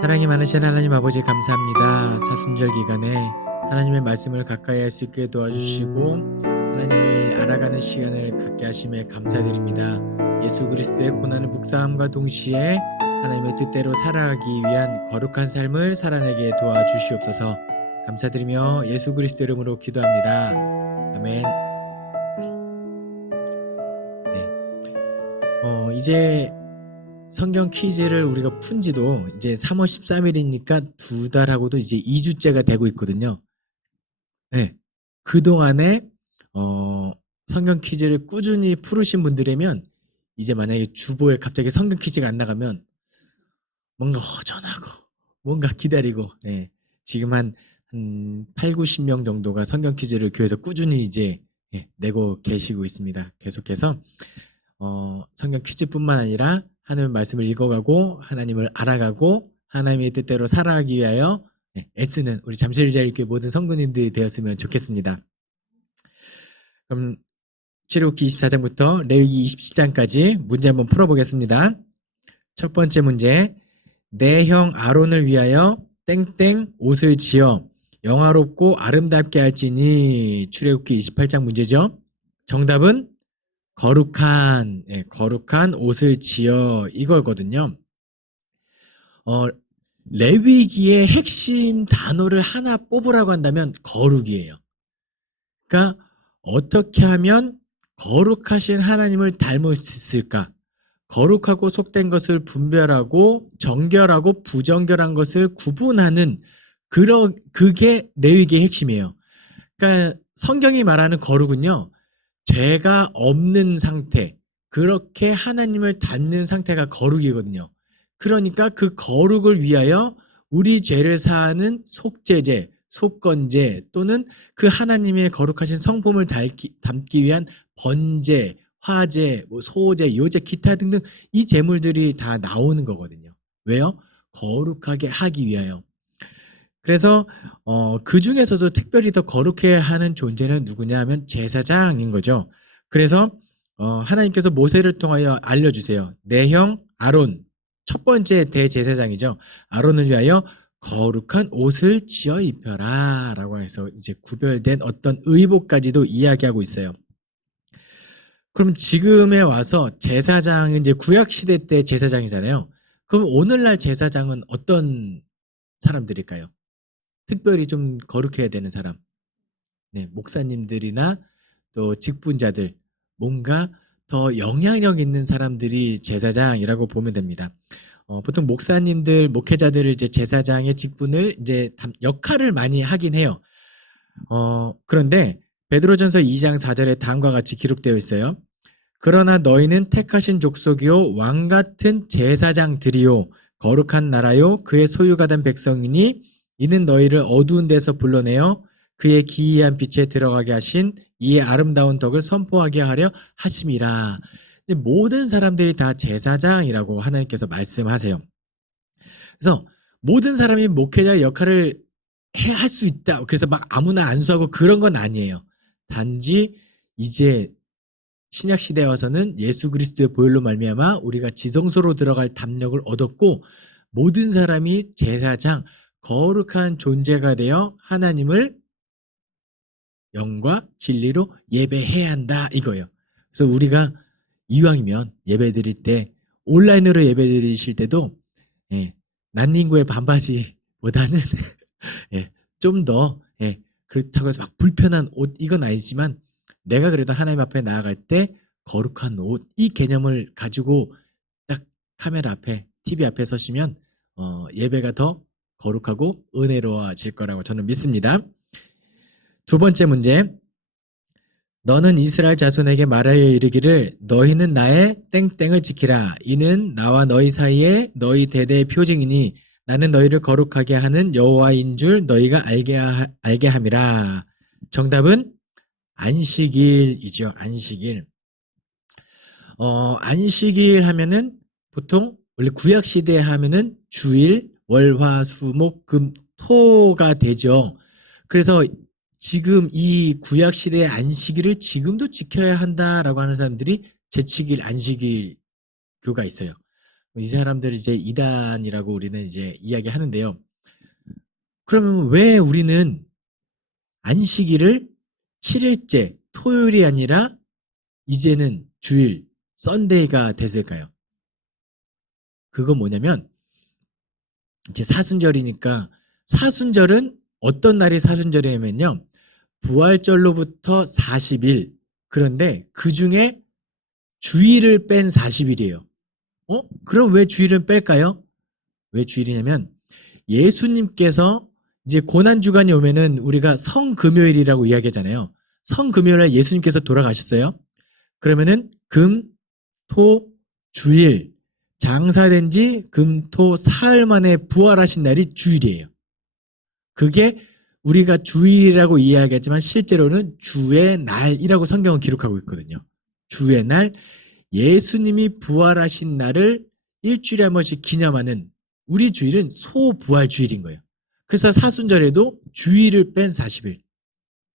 사랑이 많으신 하나님 아버지 감사합니다. 사순절 기간에 하나님의 말씀을 가까이 할 수 있게 도와주시고 하나님을 알아가는 시간을 갖게 하심에 감사드립니다. 예수 그리스도의 고난을 묵상함과 동시에 하나님의 뜻대로 살아가기 위한 거룩한 삶을 살아내게 도와주시옵소서. 감사드리며 예수 그리스도 이름으로 기도합니다. 아멘. 네. 이제 성경 퀴즈를 우리가 푼 지도 이제 3월 13일이니까 2달하고도 이제 2주째가 되고 있거든요. 네. 그동안에 성경 퀴즈를 꾸준히 풀으신 분들이면 이제 만약에 주보에 갑자기 성경 퀴즈가 안 나가면 뭔가 허전하고 뭔가 기다리고, 네. 지금 한 8, 90명 정도가 성경 퀴즈를 교회에서 꾸준히 이제 내고 계시고 있습니다. 계속해서 성경 퀴즈뿐만 아니라 하나님의 말씀을 읽어가고 하나님을 알아가고 하나님의 뜻대로 살아가기 위하여 애쓰는 우리 잠실자유교회 모든 성도님들이 되었으면 좋겠습니다. 그럼 출애굽기 24장부터 레위기 27장까지 문제 한번 풀어보겠습니다. 첫 번째 문제, 내 형 아론을 위하여 땡땡 옷을 지어 영화롭고 아름답게 할지니. 출애굽기 28장 문제죠. 정답은 거룩한 옷을 지어 이거거든요. 레위기의 핵심 단어를 하나 뽑으라고 한다면 거룩이에요. 그러니까 어떻게 하면 거룩하신 하나님을 닮을 수 있을까? 거룩하고 속된 것을 분별하고 정결하고 부정결한 것을 구분하는 그게 레위기의 핵심이에요. 그러니까 성경이 말하는 거룩은요, 죄가 없는 상태, 그렇게 하나님을 닮는 상태가 거룩이거든요. 그러니까 그 거룩을 위하여 우리 죄를 사하는 속죄제, 속건제 또는 그 하나님의 거룩하신 성품을 담기 위한 번제, 화제, 소제, 요제, 기타 등등 이 제물들이 다 나오는 거거든요. 왜요? 거룩하게 하기 위하여. 그래서 그 중에서도 특별히 더 거룩해 하는 존재는 누구냐 하면 제사장인 거죠. 그래서 하나님께서 모세를 통하여 알려주세요. 내 형 아론, 첫 번째 대제사장이죠. 아론을 위하여 거룩한 옷을 지어 입혀라 라고 해서 이제 구별된 어떤 의복까지도 이야기하고 있어요. 그럼 지금에 와서 제사장은 이제 구약시대 때 제사장이잖아요. 그럼 오늘날 제사장은 어떤 사람들일까요? 특별히 좀 거룩해야 되는 사람. 네, 목사님들이나 또 직분자들, 뭔가 더 영향력 있는 사람들이 제사장이라고 보면 됩니다. 보통 목사님들, 목회자들을 이제 제사장의 직분을 이제 역할을 많이 하긴 해요. 그런데 베드로전서 2장 4절에 다음과 같이 기록되어 있어요. 그러나 너희는 택하신 족속이요 왕 같은 제사장들이요 거룩한 나라요 그의 소유가 된 백성이니 이는 너희를 어두운 데서 불러내어 그의 기이한 빛에 들어가게 하신 이의 아름다운 덕을 선포하게 하려 하심이라. 모든 사람들이 다 제사장이라고 하나님께서 말씀하세요. 그래서 모든 사람이 목회자의 역할을 할 수 있다. 그래서 막 아무나 안수하고 그런 건 아니에요. 단지 이제 신약 시대에 와서는 예수 그리스도의 보혈로 말미암아 우리가 지성소로 들어갈 담력을 얻었고 모든 사람이 제사장, 거룩한 존재가 되어 하나님을 영과 진리로 예배해야 한다 이거예요. 그래서 우리가 이왕이면 예배 드릴 때 온라인으로 예배 드리실 때도 난닝구의 반바지보다는 좀 더 그렇다고 해서 막 불편한 옷 이건 아니지만 내가 그래도 하나님 앞에 나아갈 때 거룩한 옷 이 개념을 가지고 딱 카메라 앞에 TV 앞에 서시면 예배가 더 거룩하고 은혜로워질 거라고 저는 믿습니다. 두 번째 문제, 너는 이스라엘 자손에게 말하여 이르기를 너희는 나의 땡땡을 지키라. 이는 나와 너희 사이에 너희 대대의 표징이니 나는 너희를 거룩하게 하는 여호와인 줄 너희가 알게 함이라. 정답은 안식일이죠. 안식일. 안식일 하면은 보통 원래 구약 시대에 하면은 주일, 월, 화, 수, 목, 금, 토가 되죠. 그래서 지금 이 구약 시대의 안식일을 지금도 지켜야 한다라고 하는 사람들이 제치길 안식일 교가 있어요. 이 사람들이 이제 이단이라고 우리는 이제 이야기하는데요. 그러면 왜 우리는 안식일을 7일째 토요일이 아니라 이제는 주일 썬데이가 됐을까요? 그건 뭐냐면 이제 사순절이니까 사순절은 어떤 날이 사순절이냐면요. 부활절로부터 40일. 그런데 그 중에 주일을 뺀 40일이에요. 그럼 왜 주일은 뺄까요? 왜 주일이냐면 예수님께서 이제 고난주간이 오면은 우리가 성금요일이라고 이야기하잖아요. 성금요일에 예수님께서 돌아가셨어요. 그러면은 금, 토, 주일, 장사된 지 금, 토, 사흘 만에 부활하신 날이 주일이에요. 그게 우리가 주일이라고 이야기하지만 실제로는 주의 날이라고 성경은 기록하고 있거든요. 주의 날, 예수님이 부활하신 날을 일주일에 한 번씩 기념하는 우리 주일은 소부활 주일인 거예요. 그래서 사순절에도 주일을 뺀 40일.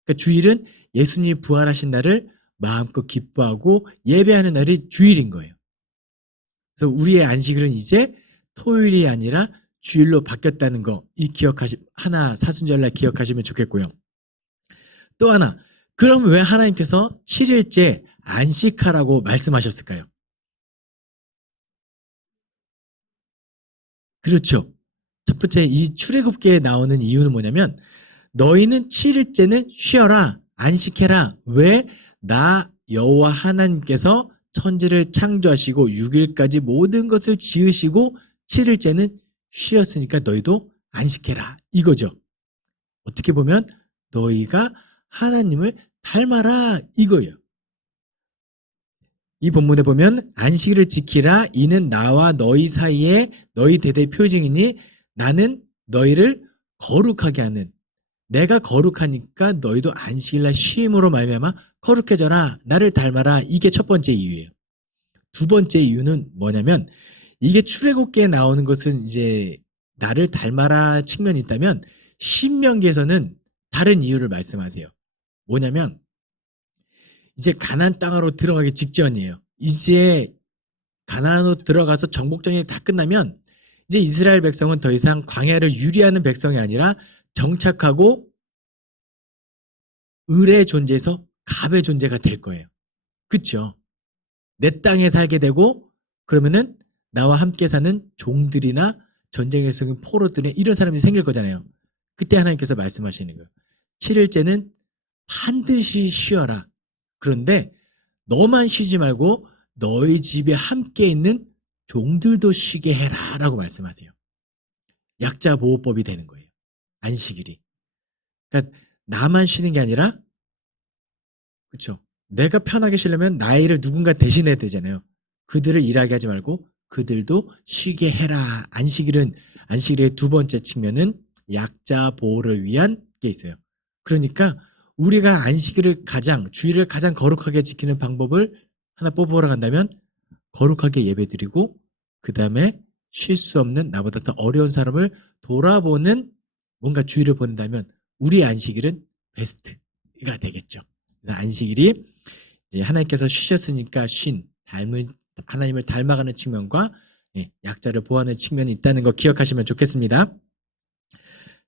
그러니까 주일은 예수님이 부활하신 날을 마음껏 기뻐하고 예배하는 날이 주일인 거예요. 그래서 우리의 안식일은 이제 토요일이 아니라 주일로 바뀌었다는 거, 하나 사순절날 기억하시면 좋겠고요. 또 하나, 그럼 왜 하나님께서 7일째 안식하라고 말씀하셨을까요? 그렇죠. 첫 번째, 이 출애굽기에 나오는 이유는 뭐냐면 너희는 7일째는 쉬어라, 안식해라. 왜? 나 여호와 하나님께서 천지를 창조하시고 6일까지 모든 것을 지으시고 7일째는 쉬었으니까 너희도 안식해라. 이거죠. 어떻게 보면 너희가 하나님을 닮아라 이거예요. 이 본문에 보면 안식일을 지키라 이는 나와 너희 사이에 너희 대대 표징이니 나는 너희를 거룩하게 하는 내가 거룩하니까 너희도 안식일날 쉼으로 말미암아 거룩해져라 나를 닮아라 이게 첫 번째 이유예요. 두 번째 이유는 뭐냐면 이게 출애굽기에 나오는 것은 이제 나를 닮아라 측면이 있다면 신명기에서는 다른 이유를 말씀하세요. 뭐냐면 이제 가나안 땅으로 들어가기 직전이에요. 이제 가나안으로 들어가서 정복전이 다 끝나면 이제 이스라엘 백성은 더 이상 광야를 유리하는 백성이 아니라 정착하고 을의 존재에서 갑의 존재가 될 거예요. 그렇죠? 내 땅에 살게 되고 그러면은 나와 함께 사는 종들이나 전쟁에서 포로들이 이런 사람이 생길 거잖아요. 그때 하나님께서 말씀하시는 거예요. 7일째는 반드시 쉬어라. 그런데 너만 쉬지 말고 너희 집에 함께 있는 종들도 쉬게 해라 라고 말씀하세요. 약자 보호법이 되는 거예요. 안식일이. 그러니까 나만 쉬는 게 아니라 그렇죠. 내가 편하게 쉬려면 나의 일을 누군가 대신해야 되잖아요. 그들을 일하게 하지 말고 그들도 쉬게 해라. 안식일의 두 번째 측면은 약자 보호를 위한 게 있어요. 그러니까 우리가 주일을 가장 거룩하게 지키는 방법을 하나 뽑으러 간다면 거룩하게 예배드리고 그 다음에 쉴 수 없는 나보다 더 어려운 사람을 돌아보는 뭔가 주일을 보낸다면 우리 안식일은 베스트가 되겠죠. 그래서 안식일이 이제 하나님께서 쉬셨으니까 하나님을 닮아가는 측면과 약자를 보호하는 측면이 있다는 거 기억하시면 좋겠습니다.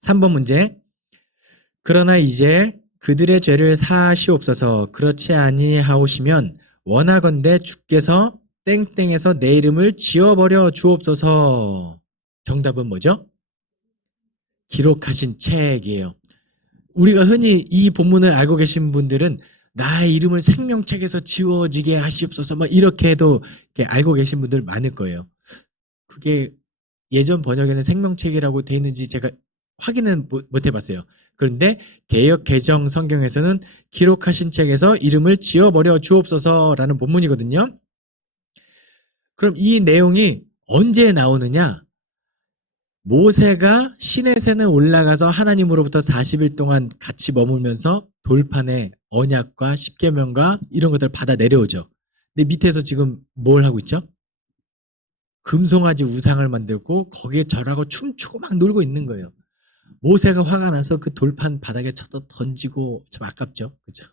3번 문제. 그러나 이제 그들의 죄를 사하시옵소서. 그렇지 아니하오시면 원하건대 주께서 땡땡에서 내 이름을 지워버려 주옵소서. 정답은 뭐죠? 기록하신 책이에요. 우리가 흔히 이 본문을 알고 계신 분들은 나의 이름을 생명책에서 지워지게 하시옵소서 막 이렇게 해도 이렇게 알고 계신 분들 많을 거예요. 그게 예전 번역에는 생명책이라고 돼 있는지 제가 확인은 못 해봤어요. 그런데 개역 개정 성경에서는 기록하신 책에서 이름을 지워버려 주옵소서라는 본문이거든요. 그럼 이 내용이 언제 나오느냐? 모세가 시내산에 올라가서 하나님으로부터 40일 동안 같이 머물면서 돌판에 언약과 십계명과 이런 것들을 받아 내려오죠. 근데 밑에서 지금 뭘 하고 있죠? 금송아지 우상을 만들고 거기에 절하고 춤추고 막 놀고 있는 거예요. 모세가 화가 나서 그 돌판 바닥에 쳐서 던지고 좀 아깝죠. 그죠?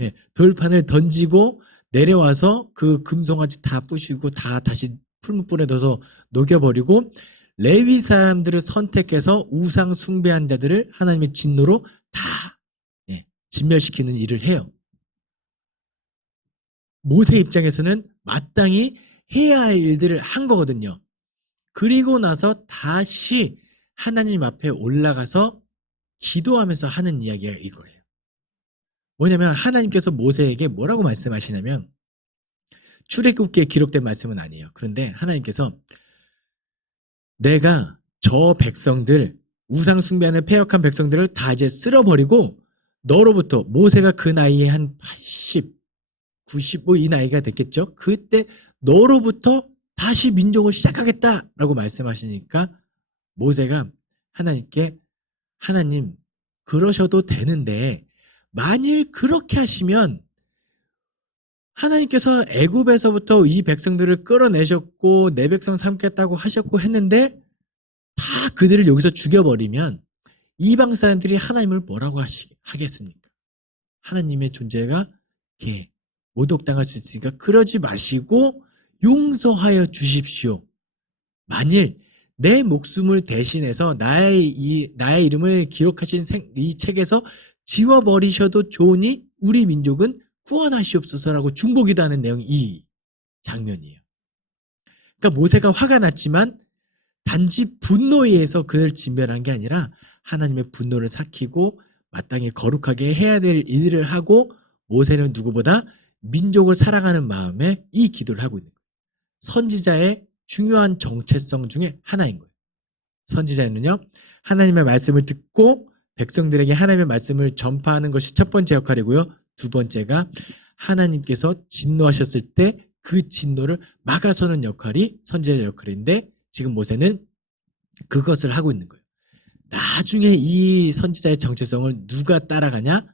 예, 돌판을 던지고 내려와서 그 금송아지 다 부시고 다 다시 풀무불에 넣어서 녹여버리고 레위 사람들을 선택해서 우상 숭배한 자들을 하나님의 진노로 다 진멸시키는 일을 해요. 모세 입장에서는 마땅히 해야 할 일들을 한 거거든요. 그리고 나서 다시 하나님 앞에 올라가서 기도하면서 하는 이야기가 이거예요. 뭐냐면 하나님께서 모세에게 뭐라고 말씀하시냐면 출애굽기에 기록된 말씀은 아니에요. 그런데 하나님께서 내가 저 백성들 우상 숭배하는 패역한 백성들을 다 이제 쓸어버리고 너로부터 모세가 그 나이에 한 80, 90 뭐 이 나이가 됐겠죠. 그때 너로부터 다시 민족을 시작하겠다라고 말씀하시니까 모세가 하나님께 하나님 그러셔도 되는데 만일 그렇게 하시면 하나님께서 애굽에서부터 이 백성들을 끌어내셨고 내 백성 삼겠다고 하셨고 했는데 다 그들을 여기서 죽여버리면 이방 사람들이 하나님을 뭐라고 하겠습니까? 하나님의 존재가 이렇게 모독당할 수 있으니까 그러지 마시고 용서하여 주십시오. 만일 내 목숨을 대신해서 나의 이름을 기록하신 이 책에서 지워버리셔도 좋으니 우리 민족은 구원하시옵소서라고 중보기도하는 내용이 이 장면이에요. 그러니까 모세가 화가 났지만 단지 분노에 의해서 그를 진멸한 게 아니라 하나님의 분노를 삭히고 마땅히 거룩하게 해야 될 일을 하고 모세는 누구보다 민족을 사랑하는 마음에 이 기도를 하고 있는 거예요. 선지자의 중요한 정체성 중에 하나인 거예요. 선지자는요, 하나님의 말씀을 듣고 백성들에게 하나님의 말씀을 전파하는 것이 첫 번째 역할이고요. 두 번째가 하나님께서 진노하셨을 때 그 진노를 막아서는 역할이 선지자의 역할인데 지금 모세는 그것을 하고 있는 거예요. 나중에 이 선지자의 정체성을 누가 따라가냐?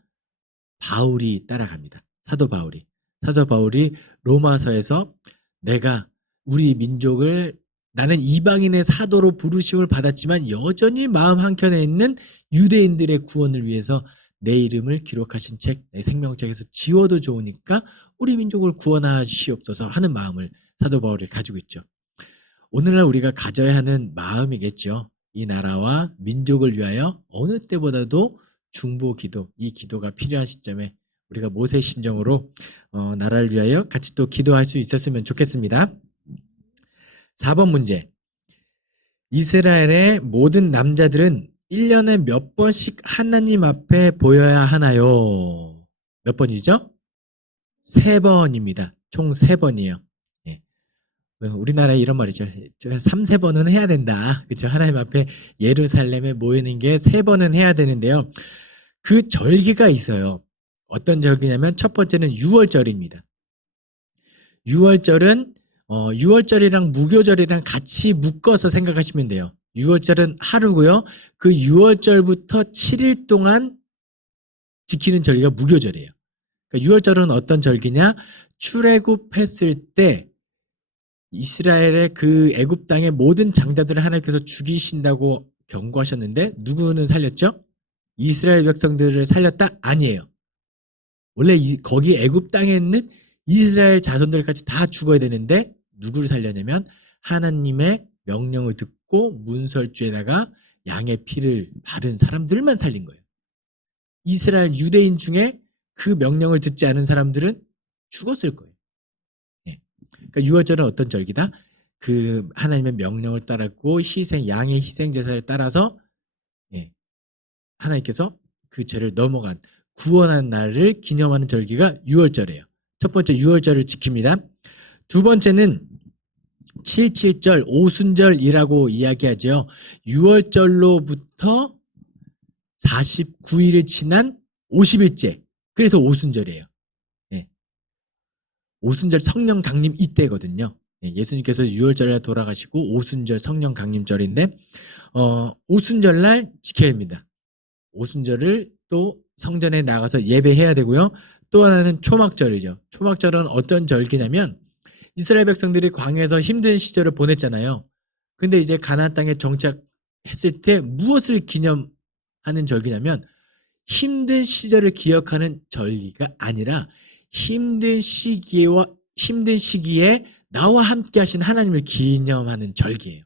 바울이 따라갑니다. 사도 바울이. 사도 바울이 로마서에서 내가 우리 민족을 나는 이방인의 사도로 부르심을 받았지만 여전히 마음 한켠에 있는 유대인들의 구원을 위해서 내 이름을 기록하신 책, 내 생명책에서 지워도 좋으니까 우리 민족을 구원하시옵소서 하는 마음을 사도 바울이 가지고 있죠. 오늘날 우리가 가져야 하는 마음이겠죠. 이 나라와 민족을 위하여 어느 때보다도 중보 기도, 이 기도가 필요한 시점에 우리가 모세의 심정으로 나라를 위하여 같이 또 기도할 수 있었으면 좋겠습니다. 4번 문제. 이스라엘의 모든 남자들은 1년에 몇 번씩 하나님 앞에 보여야 하나요? 몇 번이죠? 3번입니다. 총 3번이에요. 예. 우리나라에 이런 말이죠. 3, 4번은 해야 된다. 그렇죠? 하나님 앞에 예루살렘에 모이는 게 3번은 해야 되는데요. 그 절기가 있어요. 어떤 절기냐면 첫 번째는 6월절입니다. 6월절은 6월절이랑 무교절이랑 같이 묶어서 생각하시면 돼요. 6월절은 하루고요. 그 6월절부터 7일 동안 지키는 절기가 무교절이에요. 그러니까 6월절은 어떤 절기냐? 출애굽했을 때 이스라엘의 그 애굽 땅의 모든 장자들을 하나님께서 죽이신다고 경고하셨는데 누구는 살렸죠? 이스라엘 백성들을 살렸다? 아니에요. 원래 거기 애굽 땅에 있는 이스라엘 자손들까지 다 죽어야 되는데 누구를 살렸냐면 하나님의 명령을 듣고 문설주에다가 양의 피를 바른 사람들만 살린 거예요. 이스라엘 유대인 중에 그 명령을 듣지 않은 사람들은 죽었을 거예요. 예. 그러니까 6월절은 어떤 절기다? 그 하나님의 명령을 따랐고 양의 희생 제사를 따라서 하나님께서 그 죄를 넘어간 구원한 날을 기념하는 절기가 6월절이에요. 첫 번째 6월절을 지킵니다. 두 번째는 7.7절 오순절이라고 이야기하죠. 6월절로부터 49일을 지난 50일째. 그래서 오순절이에요. 예. 오순절 성령 강림 이때거든요. 예. 예수님께서 6월절에 돌아가시고 오순절 성령 강림절인데 오순절날 지켜야 합니다. 오순절을 또 성전에 나가서 예배해야 되고요. 또 하나는 초막절이죠. 초막절은 어떤 절기냐면 이스라엘 백성들이 광야에서 힘든 시절을 보냈잖아요. 근데 이제 가나안 땅에 정착했을 때 무엇을 기념하는 절기냐면 힘든 시절을 기억하는 절기가 아니라 힘든 시기에 나와 함께 하신 하나님을 기념하는 절기예요.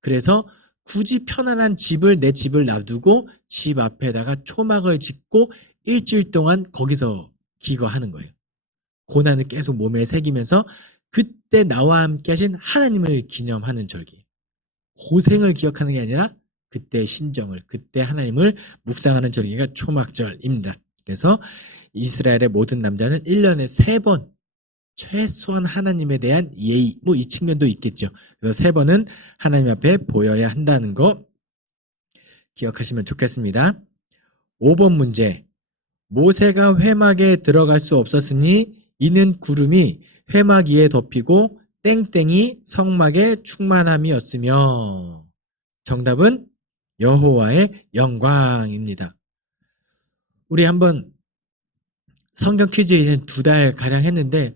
그래서 굳이 편안한 내 집을 놔두고 집 앞에다가 초막을 짓고 일주일 동안 거기서 기거하는 거예요. 고난을 계속 몸에 새기면서 그때 나와 함께 하신 하나님을 기념하는 절기예요. 고생을 기억하는 게 아니라 그때의 심정을, 그때 하나님을 묵상하는 절기가 초막절입니다. 그래서 이스라엘의 모든 남자는 1년에 3번 최소한 하나님에 대한 예의, 뭐 이 측면도 있겠죠. 그래서 3번은 하나님 앞에 보여야 한다는 거 기억하시면 좋겠습니다. 5번 문제. 모세가 회막에 들어갈 수 없었으니 이는 구름이 회막 위에 덮이고 땡땡이 성막의 충만함이었으며. 정답은 여호와의 영광입니다. 우리 한번 성경 퀴즈 이제 2달 가량 했는데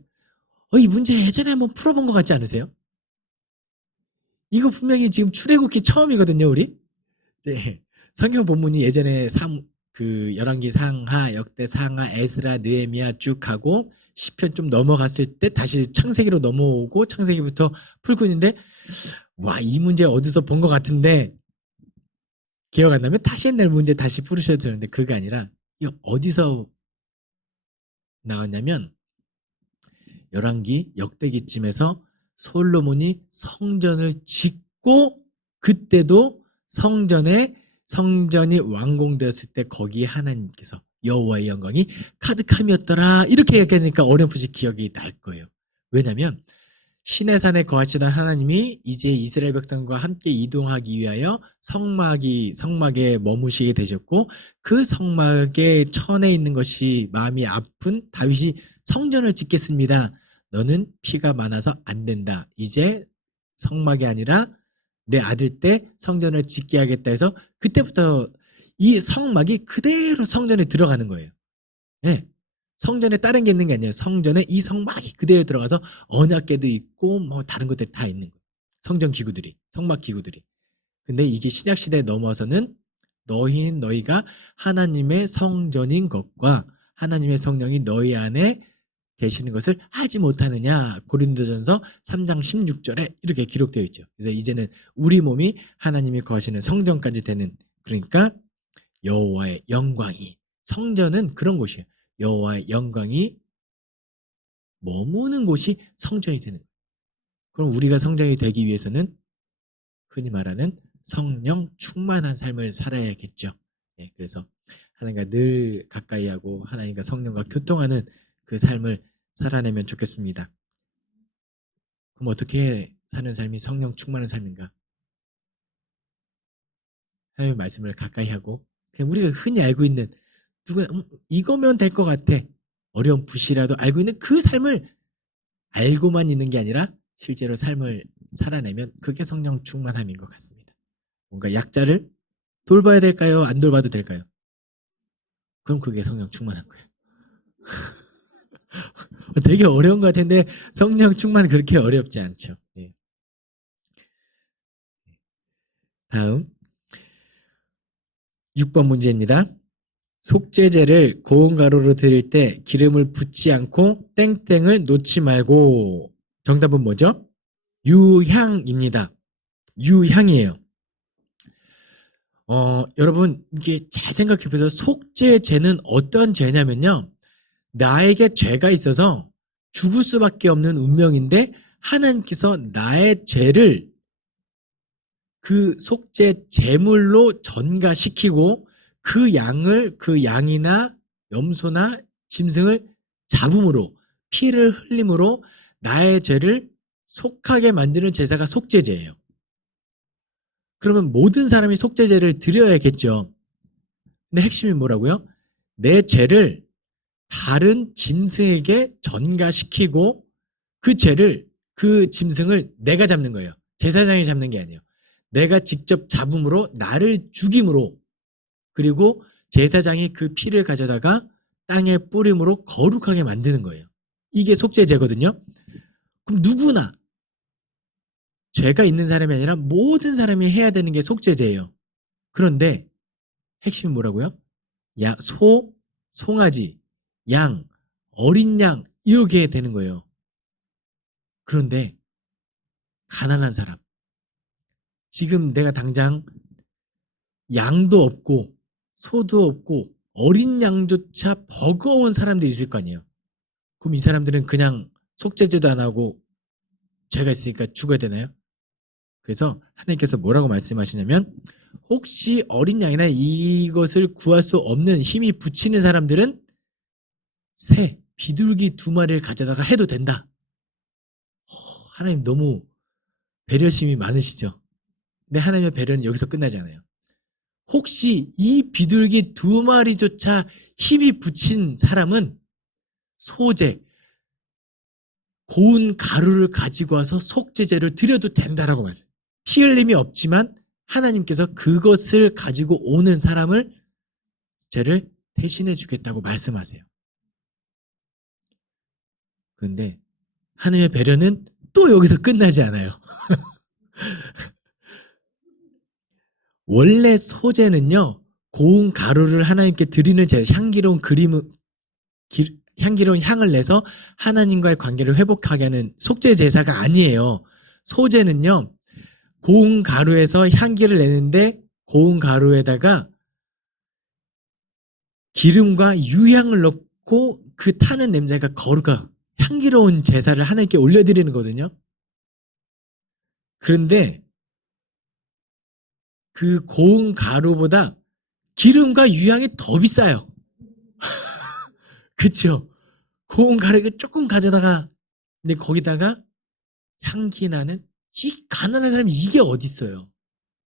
이 문제 예전에 한번 풀어본 것 같지 않으세요? 이거 분명히 지금 출애굽기 처음이거든요, 우리. 네. 성경 본문이 예전에 열왕기 상하, 역대 상하, 에스라, 느헤미야 쭉 하고 시편 좀 넘어갔을 때 다시 창세기로 넘어오고 창세기부터 풀고 있는데 와, 이 문제 어디서 본 것 같은데 기억 안 나면 다시 옛날 문제 다시 풀으셔도 되는데 그게 아니라 이거 어디서 나왔냐면 열왕기 역대기쯤에서 솔로몬이 성전을 짓고 그때도 성전이 완공되었을 때 거기에 하나님께서 여호와의 영광이 가득함이었더라 이렇게 얘기하니까 어렴풋이 기억이 날 거예요. 왜냐하면 시내산에 거하시던 하나님이 이제 이스라엘 백성과 함께 이동하기 위하여 성막에 머무시게 되셨고 그 성막의 천에 있는 것이 마음이 아픈 다윗이 성전을 짓겠습니다. 너는 피가 많아서 안 된다. 이제 성막이 아니라 내 아들 때 성전을 짓게 하겠다 해서 그때부터 이 성막이 그대로 성전에 들어가는 거예요. 네. 성전에 다른 게 있는 게 아니에요. 성전에 이 성막이 그대로 들어가서 언약궤도 있고 뭐 다른 것들이 다 있는 거예요. 성전 기구들이, 성막 기구들이. 근데 이게 신약 시대에 넘어서는 너희가 하나님의 성전인 것과 하나님의 성령이 너희 안에 계시는 것을 알지 못하느냐. 고린도전서 3장 16절에 이렇게 기록되어 있죠. 그래서 이제는 우리 몸이 하나님이 거하시는 성전까지 되는, 그러니까 여호와의 영광이, 성전은 그런 곳이에요. 여호와의 영광이 머무는 곳이 성전이 되는 거예요. 그럼 우리가 성전이 되기 위해서는 흔히 말하는 성령 충만한 삶을 살아야겠죠. 네, 그래서 하나님과 늘 가까이 하고 하나님과 성령과 교통하는 그 삶을 살아내면 좋겠습니다. 그럼 어떻게 사는 삶이 성령 충만한 삶인가? 하나님의 말씀을 가까이 하고 그냥 우리가 흔히 알고 있는 누가 이거면 될 것 같아. 어려운 붓이라도 알고 있는 그 삶을 알고만 있는 게 아니라 실제로 삶을 살아내면 그게 성령 충만함인 것 같습니다. 뭔가 약자를 돌봐야 될까요? 안 돌봐도 될까요? 그럼 그게 성령 충만한 거예요. 되게 어려운 것 같은데 성령 충만 그렇게 어렵지 않죠. 네. 다음 6번 문제입니다. 속죄제를 고운 가루로 드릴 때 기름을 붓지 않고 땡땡을 놓지 말고. 정답은 뭐죠? 유향입니다. 유향이에요. 여러분 이게 잘 생각해 보세요. 속죄제는 어떤 죄냐면요. 나에게 죄가 있어서 죽을 수밖에 없는 운명인데 하나님께서 나의 죄를 그 속죄 제물로 전가시키고 그 양이나 염소나 짐승을 잡음으로 피를 흘림으로 나의 죄를 속하게 만드는 제사가 속죄제예요. 그러면 모든 사람이 속죄제를 드려야겠죠. 근데 핵심이 뭐라고요? 내 죄를 다른 짐승에게 전가시키고 그 짐승을 내가 잡는 거예요. 제사장이 잡는 게 아니에요. 내가 직접 잡음으로 나를 죽임으로 그리고 제사장이 그 피를 가져다가 땅에 뿌림으로 거룩하게 만드는 거예요. 이게 속죄제거든요. 그럼 누구나 죄가 있는 사람이 아니라 모든 사람이 해야 되는 게 속죄제예요. 그런데 핵심이 뭐라고요? 송아지, 양, 어린 양 이렇게 되는 거예요. 그런데 가난한 사람, 지금 내가 당장 양도 없고 소도 없고 어린 양조차 버거운 사람들이 있을 거 아니에요. 그럼 이 사람들은 그냥 속죄제도 안 하고 죄가 있으니까 죽어야 되나요? 그래서 하나님께서 뭐라고 말씀하시냐면, 혹시 어린 양이나 이것을 구할 수 없는 힘이 붙이는 사람들은 새 비둘기 2마리를 가져다가 해도 된다. 하나님 너무 배려심이 많으시죠? 근데 하나님의 배려는 여기서 끝나지 않아요. 혹시 이 비둘기 2마리조차 힘이 붙인 사람은 소재, 고운 가루를 가지고 와서 속죄제를 드려도 된다라고 말씀해요. 피 흘림이 없지만 하나님께서 그것을 가지고 오는 사람을 죄를 대신해 주겠다고 말씀하세요. 그런데 하나님의 배려는 또 여기서 끝나지 않아요. 원래 소재는요, 고운 가루를 하나님께 드리는 제 향기로운 향기로운 향을 내서 하나님과의 관계를 회복하게 하는 속죄 제사가 아니에요. 소재는요, 고운 가루에서 향기를 내는데 고운 가루에다가 기름과 유향을 넣고 그 타는 냄새가 거룩한 향기로운 제사를 하나님께 올려드리는 거거든요. 그런데 그 고운 가루보다 기름과 유향이 더 비싸요. 그쵸? 고운 가루를 조금 가져다가, 근데 거기다가 향기 나는, 이 가난한 사람이 이게 어딨어요.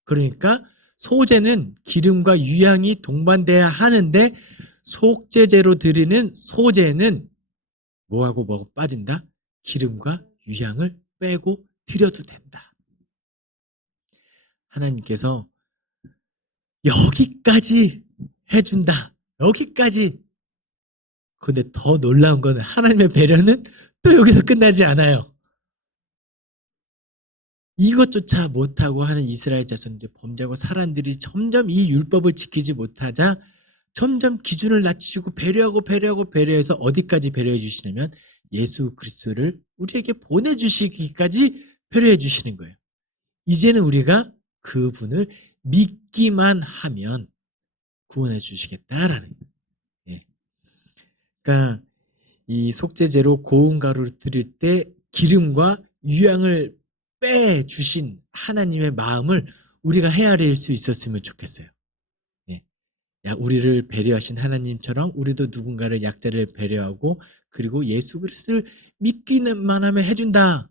그러니까 소재는 기름과 유향이 동반돼야 하는데, 속죄제로 드리는 소재는 뭐하고 빠진다? 기름과 유향을 빼고 드려도 된다. 하나님께서 여기까지 해준다. 여기까지. 근데 더 놀라운 거는 하나님의 배려는 또 여기서 끝나지 않아요. 이것조차 못하고 하는 이스라엘 자손들, 범죄하고 사람들이 점점 이 율법을 지키지 못하자 점점 기준을 낮추시고 배려해서 어디까지 배려해 주시냐면 예수 그리스도를 우리에게 보내주시기까지 배려해 주시는 거예요. 이제는 우리가 그분을 믿기만 하면 구원해 주시겠다라는 거예요. 예. 그러니까 이 속죄제로 고운 가루를 드릴 때 기름과 유향을 빼주신 하나님의 마음을 우리가 헤아릴 수 있었으면 좋겠어요. 예. 우리를 배려하신 하나님처럼 우리도 누군가를 약자를 배려하고 그리고 예수 그리스도를 믿기는만 하면 해준다.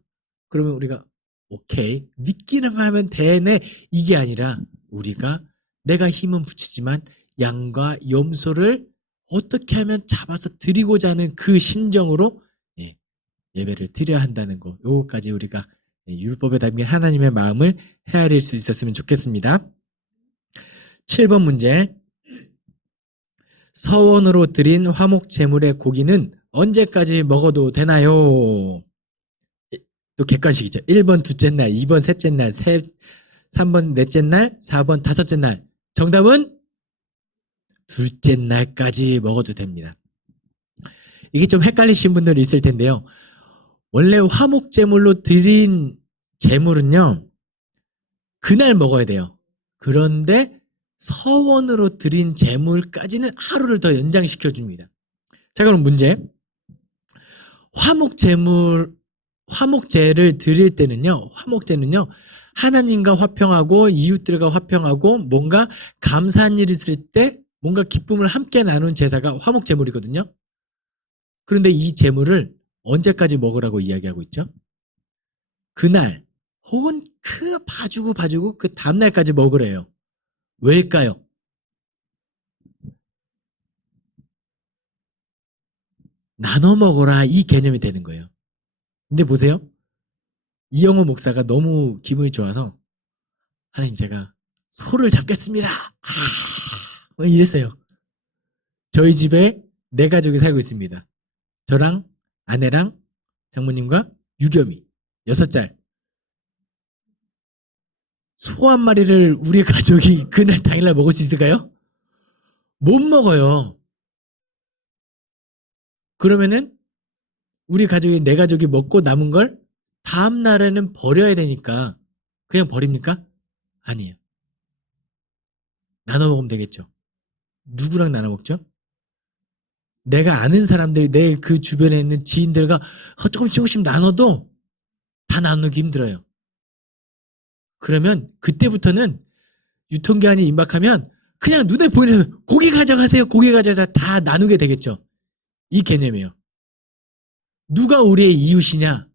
그러면 우리가 오케이 믿기는만 하면 되네 이게 아니라 우리가 내가 힘은 붙이지만 양과 염소를 어떻게 하면 잡아서 드리고자 하는 그 심정으로 예배를 드려야 한다는 거, 요거까지 우리가 율법에 담긴 하나님의 마음을 헤아릴 수 있었으면 좋겠습니다. 7번 문제. 서원으로 드린 화목 제물의 고기는 언제까지 먹어도 되나요? 또 객관식이죠. 1번 둘째 날, 2번 셋째 날, 3번 넷째 날, 4번 다섯째 날. 정답은 둘째 날까지 먹어도 됩니다. 이게 좀 헷갈리신 분들이 있을 텐데요. 원래 화목 제물로 드린 제물은요, 그날 먹어야 돼요. 그런데 서원으로 드린 제물까지는 하루를 더 연장시켜 줍니다. 자, 그럼 문제. 화목제를 드릴 때는요, 화목제는요, 하나님과 화평하고 이웃들과 화평하고 뭔가 감사한 일이 있을 때 뭔가 기쁨을 함께 나눈 제사가 화목제물이거든요. 그런데 이 제물을 언제까지 먹으라고 이야기하고 있죠? 그날 혹은 그 봐주고 그 다음날까지 먹으래요. 왜일까요? 나눠 먹어라 이 개념이 되는 거예요. 근데 보세요. 이영호 목사가 너무 기분이 좋아서 하나님 제가 소를 잡겠습니다. 이랬어요. 저희 집에 4가족이 살고 있습니다. 저랑 아내랑 장모님과 유겸이 6살. 소 한 마리를 우리 가족이 그날 당일날 먹을 수 있을까요? 못 먹어요. 그러면은 우리 가족이 4가족이 먹고 남은 걸 다음 날에는 버려야 되니까 그냥 버립니까? 아니에요. 나눠 먹으면 되겠죠. 누구랑 나눠 먹죠? 내가 아는 사람들, 내 그 주변에 있는 지인들과 조금씩 조금씩 나눠도 다 나누기 힘들어요. 그러면 그때부터는 유통기한이 임박하면 그냥 눈에 보이는 고기 가져가세요. 고기 가져가세요. 다 나누게 되겠죠. 이 개념이에요. 누가 우리의 이웃이냐?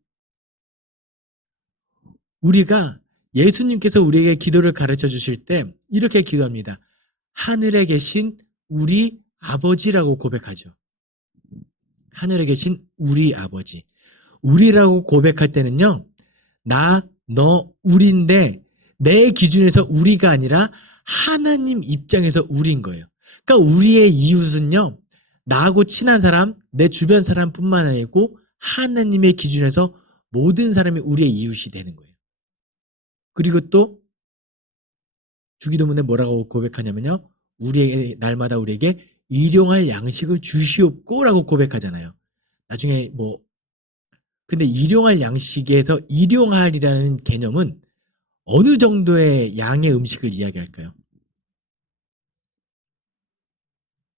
우리가 예수님께서 우리에게 기도를 가르쳐 주실 때 이렇게 기도합니다. 하늘에 계신 우리 아버지라고 고백하죠. 하늘에 계신 우리 아버지. 우리라고 고백할 때는요. 나, 너, 우리인데 내 기준에서 우리가 아니라 하나님 입장에서 우리인 거예요. 그러니까 우리의 이웃은요. 나하고 친한 사람, 내 주변 사람뿐만 아니고 하나님의 기준에서 모든 사람이 우리의 이웃이 되는 거예요. 그리고 또 주기도문에 뭐라고 고백하냐면요. 우리에게 날마다 우리에게 일용할 양식을 주시옵고라고 고백하잖아요. 나중에 근데 일용할 양식에서 일용할이라는 개념은 어느 정도의 양의 음식을 이야기할까요?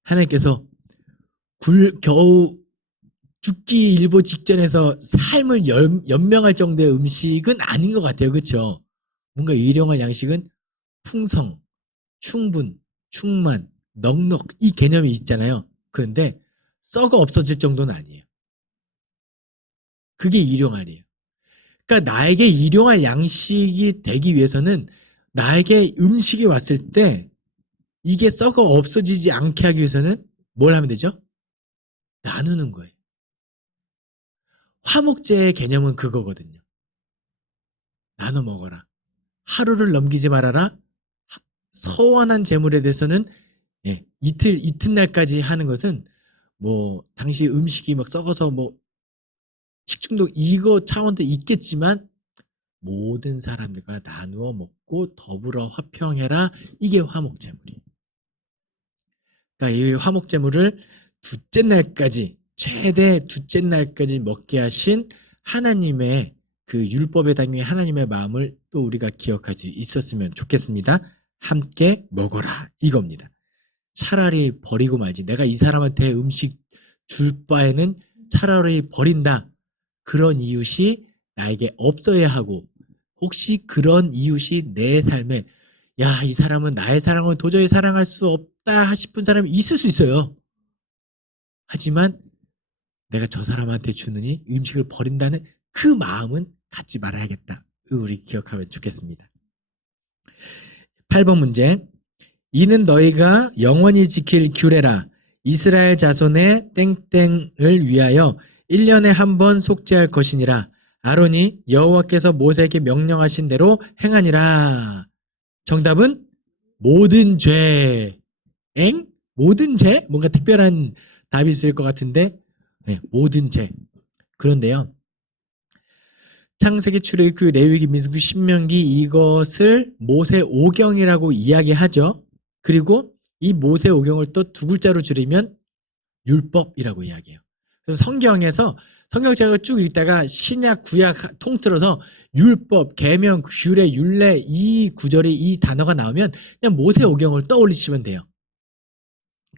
하나님께서 겨우 죽기 일보 직전에서 삶을 연명할 정도의 음식은 아닌 것 같아요. 그렇죠? 뭔가 일용할 양식은 풍성, 충분, 충만, 넉넉 이 개념이 있잖아요. 그런데 썩어 없어질 정도는 아니에요. 그게 일용할이에요. 그러니까 나에게 일용할 양식이 되기 위해서는 나에게 음식이 왔을 때 이게 썩어 없어지지 않게 하기 위해서는 뭘 하면 되죠? 나누는 거예요. 화목제의 개념은 그거거든요. 나눠 먹어라. 하루를 넘기지 말아라. 서원한 재물에 대해서는 이튿날까지 하는 것은 당시 음식이 막 썩어서 식중독 이거 차원도 있겠지만 모든 사람들과 나누어 먹고 더불어 화평해라. 이게 화목제물이에요. 그러니까 이 화목제물을 최대 둘째 날까지 먹게 하신 하나님의 그 율법에 당긴 하나님의 마음을 또 우리가 기억할 수 있었으면 좋겠습니다. 함께 먹어라 이겁니다. 차라리 버리고 말지. 내가 이 사람한테 음식 줄 바에는 차라리 버린다. 그런 이웃이 나에게 없어야 하고 혹시 그런 이웃이 내 삶에 이 사람은 나의 사랑을 도저히 사랑할 수 없다 싶은 사람이 있을 수 있어요. 하지만 내가 저 사람한테 주느니 음식을 버린다는 그 마음은 갖지 말아야겠다. 우리 기억하면 좋겠습니다. 8번 문제. 이는 너희가 영원히 지킬 규례라. 이스라엘 자손의 땡땡을 위하여 1년에 한 번 속죄할 것이니라. 아론이 여호와께서 모세에게 명령하신 대로 행하니라. 정답은 모든 죄. 모든 죄? 뭔가 특별한 답이 있을 것 같은데 모든 죄. 그런데요. 창세기, 출애굽기, 레위기, 민수기, 신명기 이것을 모세오경이라고 이야기하죠. 그리고 이 모세오경을 또 두 글자로 줄이면 율법이라고 이야기해요. 그래서 성경책을 쭉 읽다가 신약, 구약 통틀어서 율법, 계명, 규례, 율례 이 구절이 이 단어가 나오면 그냥 모세오경을 떠올리시면 돼요.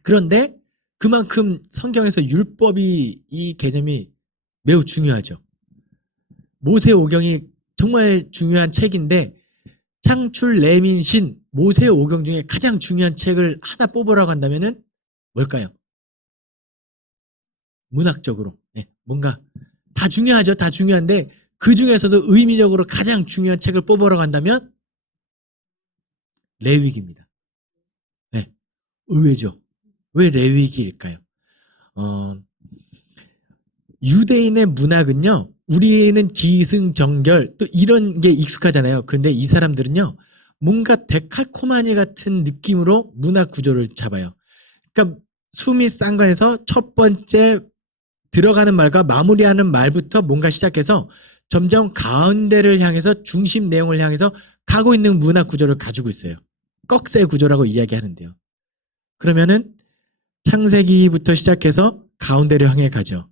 그런데 그만큼 성경에서 율법이 이 개념이 매우 중요하죠. 모세오경이 정말 중요한 책인데 창출, 레민, 신, 모세오경 중에 가장 중요한 책을 하나 뽑으라고 한다면은 뭘까요? 문학적으로 뭔가 다 중요하죠. 다 중요한데 그 중에서도 의미적으로 가장 중요한 책을 뽑으라고 한다면 레위기입니다. 의외죠. 왜 레위기일까요? 유대인의 문학은요. 우리는 기승전결 또 이런 게 익숙하잖아요. 그런데 이 사람들은요. 뭔가 데칼코마니 같은 느낌으로 문학 구조를 잡아요. 그러니까 수미 쌍관에서 첫 번째 들어가는 말과 마무리하는 말부터 뭔가 시작해서 점점 가운데를 향해서 중심 내용을 향해서 가고 있는 문학 구조를 가지고 있어요. 꺽쇠 구조라고 이야기하는데요. 그러면은 창세기부터 시작해서 가운데를 향해 가죠.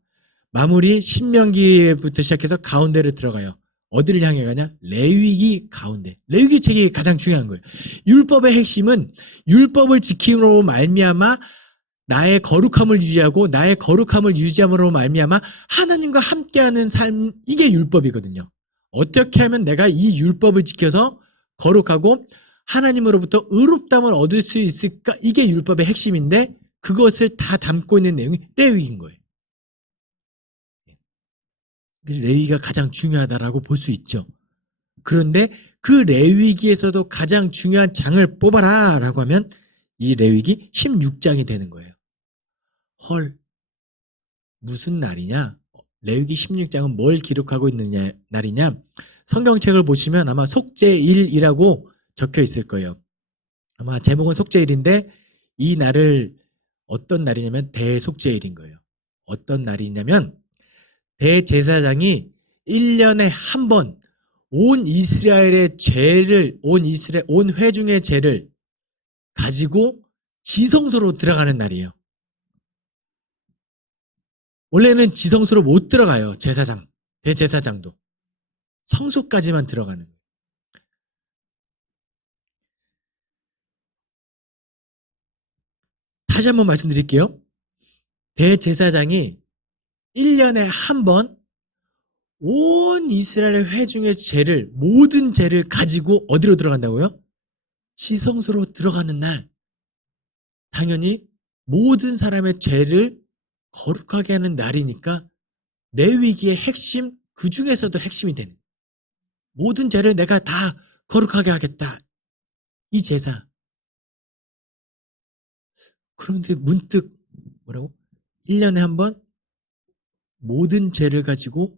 마무리 신명기부터 시작해서 가운데를 들어가요. 어디를 향해 가냐? 레위기 가운데. 레위기 책이 가장 중요한 거예요. 율법의 핵심은 율법을 지킴으로 말미암아 나의 거룩함을 유지하고 나의 거룩함을 유지함으로 말미암아 하나님과 함께하는 삶, 이게 율법이거든요. 어떻게 하면 내가 이 율법을 지켜서 거룩하고 하나님으로부터 의롭다함을 얻을 수 있을까? 이게 율법의 핵심인데 그것을 다 담고 있는 내용이 레위기인 거예요. 레위기가 가장 중요하다라고 볼 수 있죠. 그런데 그 레위기에서도 가장 중요한 장을 뽑아라 라고 하면 이 레위기 16장이 되는 거예요. 헐, 무슨 날이냐? 레위기 16장은 뭘 기록하고 있는 날이냐? 성경책을 보시면 아마 속죄일이라고 적혀 있을 거예요. 아마 제목은 속죄일인데 이 날을 어떤 날이냐면 대속죄일인 거예요. 어떤 날이냐면 대제사장이 1년에 한 번 온 이스라엘의 죄를, 온 회중의 죄를 가지고 지성소로 들어가는 날이에요. 원래는 지성소로 못 들어가요. 제사장, 대제사장도. 성소까지만 들어가는 거예요. 다시 한번 말씀드릴게요. 대제사장이 1년에 한 번 온 이스라엘의 회중의 죄를, 모든 죄를 가지고 어디로 들어간다고요? 지성소로 들어가는 날. 당연히 모든 사람의 죄를 거룩하게 하는 날이니까 레위기의 핵심, 그 중에서도 핵심이 되는 거예요. 모든 죄를 내가 다 거룩하게 하겠다. 이 제사. 그런데 문득 뭐라고? 1년에 한 번 모든 죄를 가지고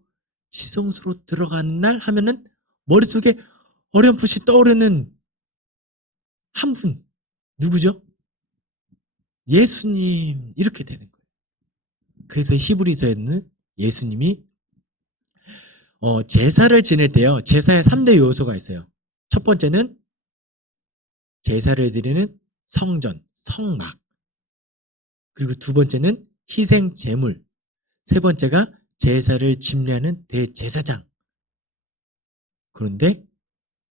지성소로 들어가는 날 하면은 머릿속에 어렴풋이 떠오르는 한 분. 누구죠? 예수님. 이렇게 되는 거예요. 그래서 히브리서에는 예수님이 제사를 지낼 때요. 제사의 3대 요소가 있어요. 첫 번째는 제사를 드리는 성전, 성막. 그리고 두 번째는 희생 제물. 세 번째가 제사를 집례하는 대제사장. 그런데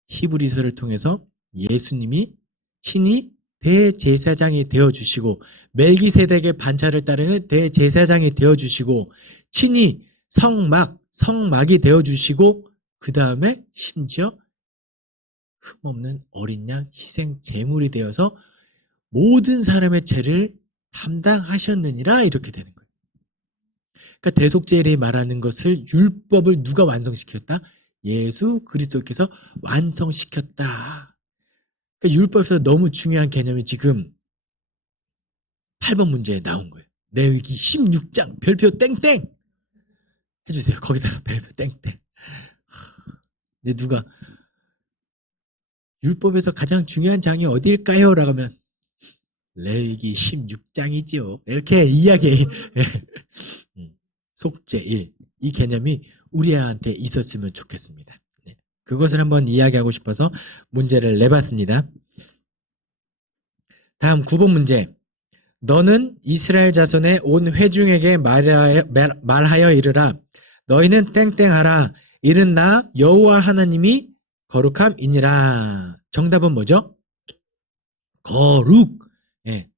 히브리서를 통해서 예수님이 친히 대제사장이 되어주시고 멜기세덱의 반차를 따르는 대제사장이 되어주시고 친히 성막이 되어주시고 그 다음에 심지어 흠없는 어린 양 희생 제물이 되어서 모든 사람의 죄를 담당하셨느니라 이렇게 되는 거예요. 그러니까 대속죄일이 말하는 것을 율법을 누가 완성시켰다? 예수 그리스도께서 완성시켰다. 그러니까 율법에서 너무 중요한 개념이 지금 8번 문제에 나온 거예요. 레위기 16장 별표 땡땡 해주세요. 거기다가 별표 땡땡. 이제 누가 율법에서 가장 중요한 장이 어디일까요? 라고 하면 레위기 16장이지요. 이렇게 이야기. 속죄일. 이 개념이 우리한테 있었으면 좋겠습니다. 그것을 한번 이야기하고 싶어서 문제를 내봤습니다. 다음 9번 문제. 너는 이스라엘 자손의 온 회중에게 말하여 이르라. 너희는 땡땡하라. 이는 나 여호와 하나님이 거룩함이니라. 정답은 뭐죠? 거룩. 예.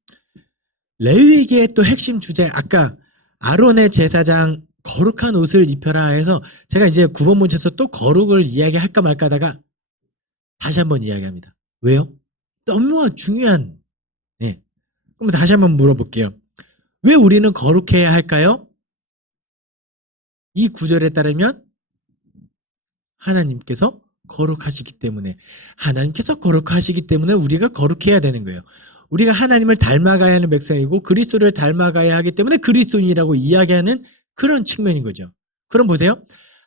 레위기의 또 핵심 주제, 아까 아론의 제사장 거룩한 옷을 입혀라 해서 제가 이제 9번 문제에서 또 거룩을 이야기할까 말까 하다가 다시 한번 이야기합니다. 왜요? 너무 중요한. 예. 그럼 다시 한번 물어볼게요. 왜 우리는 거룩해야 할까요? 이 구절에 따르면 하나님께서 거룩하시기 때문에, 하나님께서 거룩하시기 때문에 우리가 거룩해야 되는 거예요. 우리가 하나님을 닮아가야 하는 백성이고 그리스도를 닮아가야 하기 때문에 그리스도인이라고 이야기하는 그런 측면인 거죠. 그럼 보세요.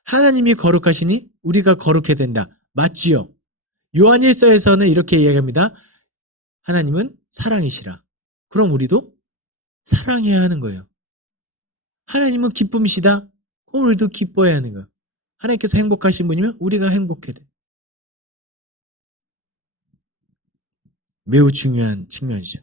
하나님이 거룩하시니 우리가 거룩해야 된다. 맞지요? 요한일서에서는 이렇게 이야기합니다. 하나님은 사랑이시라. 그럼 우리도 사랑해야 하는 거예요. 하나님은 기쁨이시다. 그럼 우리도 기뻐해야 하는 거예요. 하나님께서 행복하신 분이면 우리가 행복해야 돼. 매우 중요한 측면이죠.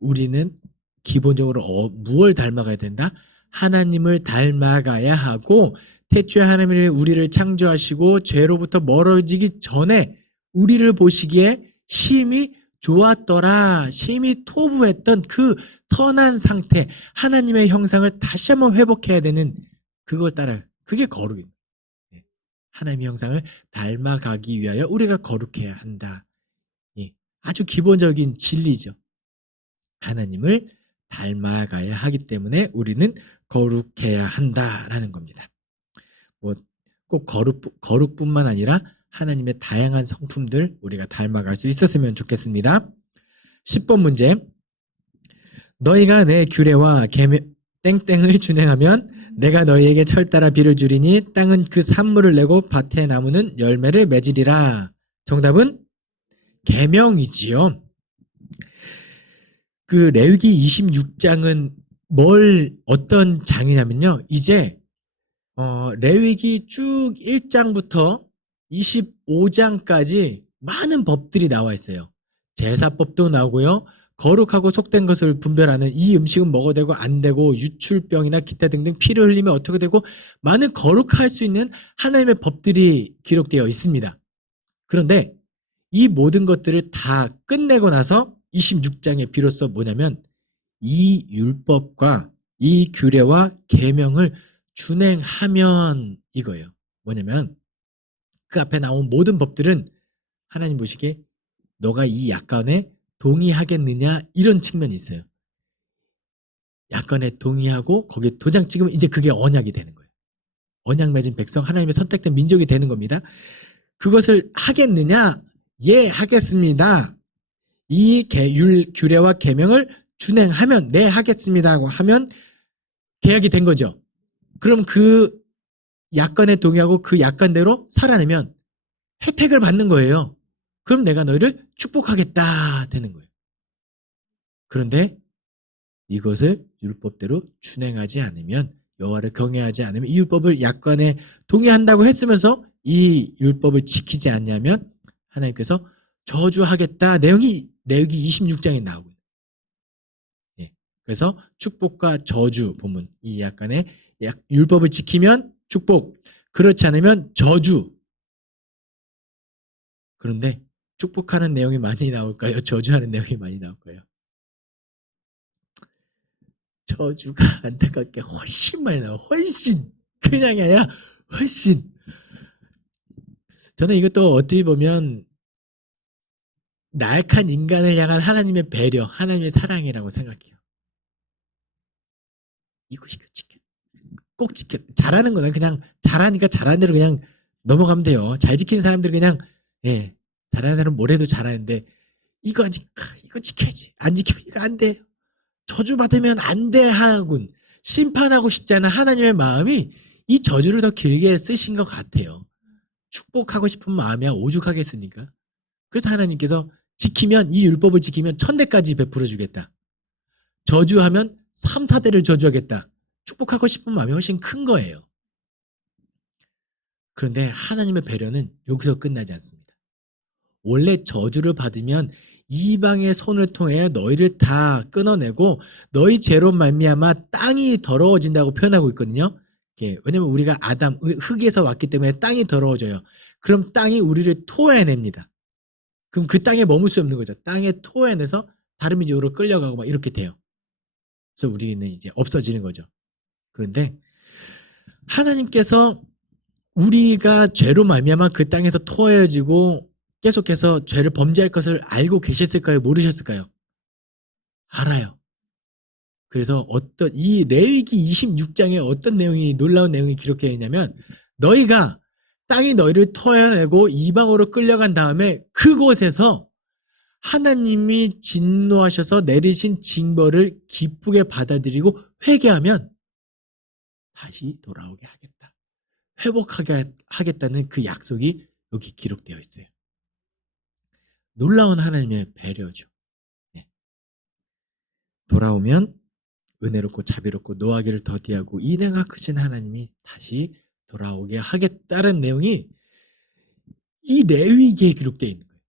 우리는 기본적으로 무엇을 닮아가야 된다? 하나님을 닮아가야 하고 태초에 하나님이 우리를 창조하시고 죄로부터 멀어지기 전에 우리를 보시기에 심히 좋았더라. 심히 토부했던 그 선한 상태, 하나님의 형상을 다시 한번 회복해야 되는 그걸 따라. 그게 거룩입니다. 하나님의 형상을 닮아가기 위하여 우리가 거룩해야 한다. 아주 기본적인 진리죠. 하나님을 닮아가야 하기 때문에 우리는 거룩해야 한다라는 겁니다. 꼭 거룩뿐만 아니라 하나님의 다양한 성품들 우리가 닮아갈 수 있었으면 좋겠습니다. 10번 문제. 너희가 내 규례와 땡땡을 준행하면 내가 너희에게 철따라 비를 주리니 땅은 그 산물을 내고 밭의 나무는 열매를 맺으리라. 정답은 계명이지요. 그 레위기 26장은 어떤 장이냐면요. 이제 레위기 쭉 1장부터 25장까지 많은 법들이 나와 있어요. 제사법도 나오고요. 거룩하고 속된 것을 분별하는 이 음식은 먹어도 되고 안 되고 유출병이나 기타 등등 피를 흘리면 어떻게 되고 많은 거룩할 수 있는 하나님의 법들이 기록되어 있습니다. 그런데 이 모든 것들을 다 끝내고 나서 26장에 비로소 뭐냐면 이 율법과 이 규례와 계명을 준행하면 이거예요. 뭐냐면 그 앞에 나온 모든 법들은 하나님 보시기에 너가 이 약관에 동의하겠느냐 이런 측면이 있어요. 약관에 동의하고 거기에 도장 찍으면 이제 그게 언약이 되는 거예요. 언약 맺은 백성, 하나님의 선택된 민족이 되는 겁니다. 그것을 하겠느냐? 예, 하겠습니다. 이 규례와 계명을 준행하면 네, 하겠습니다 하고 하면 계약이 된 거죠. 그럼 그 약관에 동의하고 그 약관대로 살아내면 혜택을 받는 거예요. 그럼 내가 너희를 축복하겠다 되는 거예요. 그런데 이것을 율법대로 준행하지 않으면, 여호와를 경외하지 않으면, 이 율법을 약관에 동의한다고 했으면서 이 율법을 지키지 않냐면 하나님께서 저주하겠다 내용이 레위기 26장에 나오고 있어요. 그래서 축복과 저주 본문, 이 약간의 율법을 지키면 축복, 그렇지 않으면 저주. 그런데 축복하는 내용이 많이 나올까요? 저주하는 내용이 많이 나올까요? 저주가 안타깝게 훨씬 많이 나와요. 훨씬. 그냥이 아니라 훨씬. 저는 이것도 어떻게 보면 나약한 인간을 향한 하나님의 배려, 하나님의 사랑이라고 생각해요. 이거 지켜. 꼭 지켜. 잘하는 거는 그냥 잘하니까 잘하는 대로 그냥 넘어가면 돼요. 잘 지키는 사람들은 그냥 잘하는 사람은 뭘 해도 잘하는데 이거 지켜야지. 안 지키면 이거 안 돼. 저주받으면 안 돼 하군. 심판하고 싶지 않은 하나님의 마음이 이 저주를 더 길게 쓰신 것 같아요. 축복하고 싶은 마음이야 오죽하겠습니까? 그래서 하나님께서 지키면, 이 율법을 지키면 1000대까지 베풀어 주겠다. 저주하면 3, 4대를 저주하겠다. 축복하고 싶은 마음이 훨씬 큰 거예요. 그런데 하나님의 배려는 여기서 끝나지 않습니다. 원래 저주를 받으면 이방의 손을 통해 너희를 다 끊어내고 너희 죄로 말미암아 땅이 더러워진다고 표현하고 있거든요. 왜냐면 우리가 아담, 흙에서 왔기 때문에 땅이 더러워져요. 그럼 땅이 우리를 토해냅니다. 그럼 그 땅에 머물 수 없는 거죠. 땅에 토해내서 다른 민족으로 끌려가고 막 이렇게 돼요. 그래서 우리는 이제 없어지는 거죠. 그런데 하나님께서 우리가 죄로 말미암아 그 땅에서 토해지고 계속해서 죄를 범죄할 것을 알고 계셨을까요? 모르셨을까요? 알아요. 그래서 이 레위기 26장에 어떤 내용이, 놀라운 내용이 기록되어 있냐면 너희가 땅이 너희를 토해내고 이방으로 끌려간 다음에 그곳에서 하나님이 진노하셔서 내리신 징벌을 기쁘게 받아들이고 회개하면 다시 돌아오게 하겠다. 회복하게 하겠다는 그 약속이 여기 기록되어 있어요. 놀라운 하나님의 배려죠. 돌아오면 은혜롭고 자비롭고 노하기를 더디하고 인애가 크신 하나님이 다시 돌아오게 하겠다는 내용이 이 레위기에 기록되어 있는 거예요.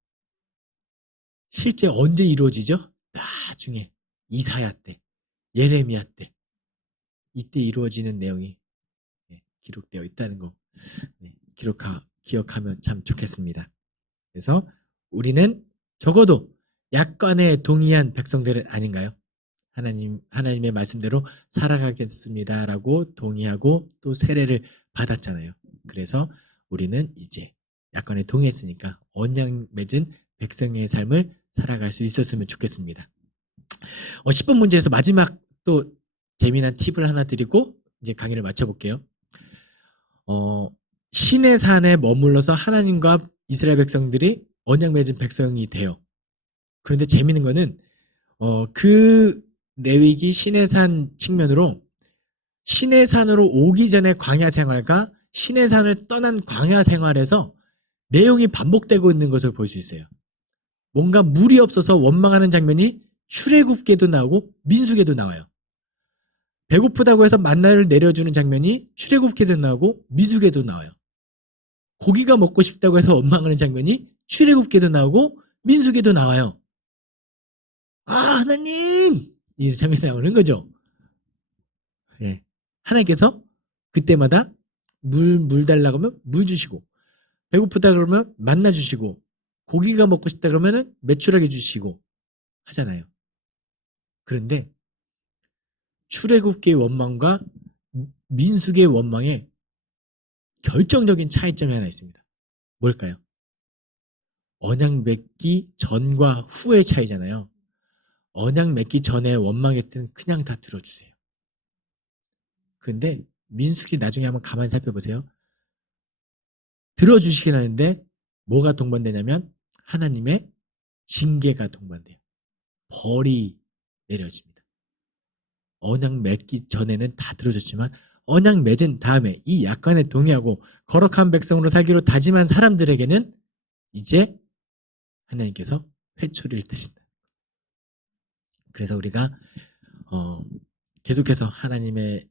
실제 언제 이루어지죠? 나중에 이사야 때, 예레미야 때, 이때 이루어지는 내용이 기록되어 있다는 거 기억하면 참 좋겠습니다. 그래서 우리는 적어도 약관에 동의한 백성들은 아닌가요? 하나님의 말씀대로 살아가겠습니다라고 동의하고 또 세례를 받았잖아요. 그래서 우리는 이제 약관에 동의했으니까 언약 맺은 백성의 삶을 살아갈 수 있었으면 좋겠습니다. 10번 문제에서 마지막 또 재미난 팁을 하나 드리고 이제 강의를 마쳐볼게요. 시내 산에 머물러서 하나님과 이스라엘 백성들이 언약 맺은 백성이 돼요. 그런데 재미있는 거는 그 레위기 시내산 측면으로 시내산으로 오기 전에 광야 생활과 시내산을 떠난 광야 생활에서 내용이 반복되고 있는 것을 볼 수 있어요. 뭔가 물이 없어서 원망하는 장면이 출애굽기에도 나오고 민수기에도 나와요. 배고프다고 해서 만나를 내려주는 장면이 출애굽기에도 나오고 민수기에도 나와요. 고기가 먹고 싶다고 해서 원망하는 장면이 출애굽기에도 나오고 민수기에도 나와요. 아, 하나님! 이 장면이 나오는 거죠. 예. 하나님께서 그때마다 물 달라고 하면 물 주시고, 배고프다 그러면 만나 주시고, 고기가 먹고 싶다 그러면 메추라기 주시고 하잖아요. 그런데 출애굽기의 원망과 민수기의 원망에 결정적인 차이점이 하나 있습니다. 뭘까요? 언약 맺기 전과 후의 차이잖아요. 언약 맺기 전에 원망했을 때는 그냥 다 들어주세요. 근데 민수기 나중에 한번 가만히 살펴보세요. 들어주시긴 하는데 뭐가 동반되냐면 하나님의 징계가 동반돼요. 벌이 내려집니다. 언약 맺기 전에는 다 들어줬지만 언약 맺은 다음에 이 약관에 동의하고 거룩한 백성으로 살기로 다짐한 사람들에게는 이제 하나님께서 회초리를 드신다. 그래서 우리가 계속해서 하나님의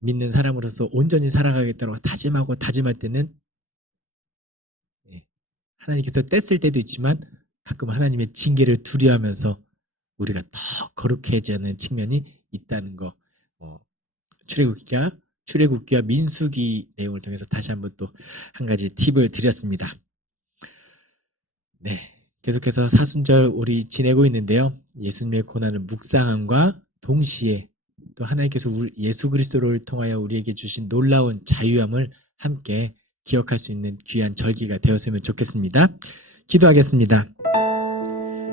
믿는 사람으로서 온전히 살아가겠다고 다짐하고 다짐할 때는 하나님께서 뗐을 때도 있지만 가끔 하나님의 징계를 두려워하면서 우리가 더 거룩해지는 측면이 있다는 거 출애굽기와 민수기 내용을 통해서 다시 한번 또 한 가지 팁을 드렸습니다. 네, 계속해서 사순절 우리 지내고 있는데요. 예수님의 고난을 묵상함과 동시에 또 하나님께서 예수 그리스도를 통하여 우리에게 주신 놀라운 자유함을 함께 기억할 수 있는 귀한 절기가 되었으면 좋겠습니다. 기도하겠습니다.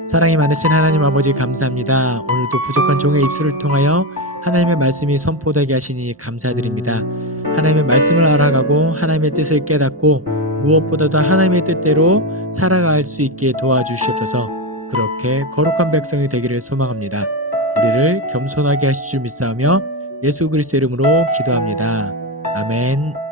사랑이 많으신 하나님 아버지 감사합니다. 오늘도 부족한 종의 입술을 통하여 하나님의 말씀이 선포되게 하시니 감사드립니다. 하나님의 말씀을 알아가고 하나님의 뜻을 깨닫고 무엇보다도 하나님의 뜻대로 살아갈 수 있게 도와주시옵소서. 그렇게 거룩한 백성이 되기를 소망합니다. 우리를 겸손하게 하실 줄 믿사오며 예수 그리스도 이름으로 기도합니다. 아멘.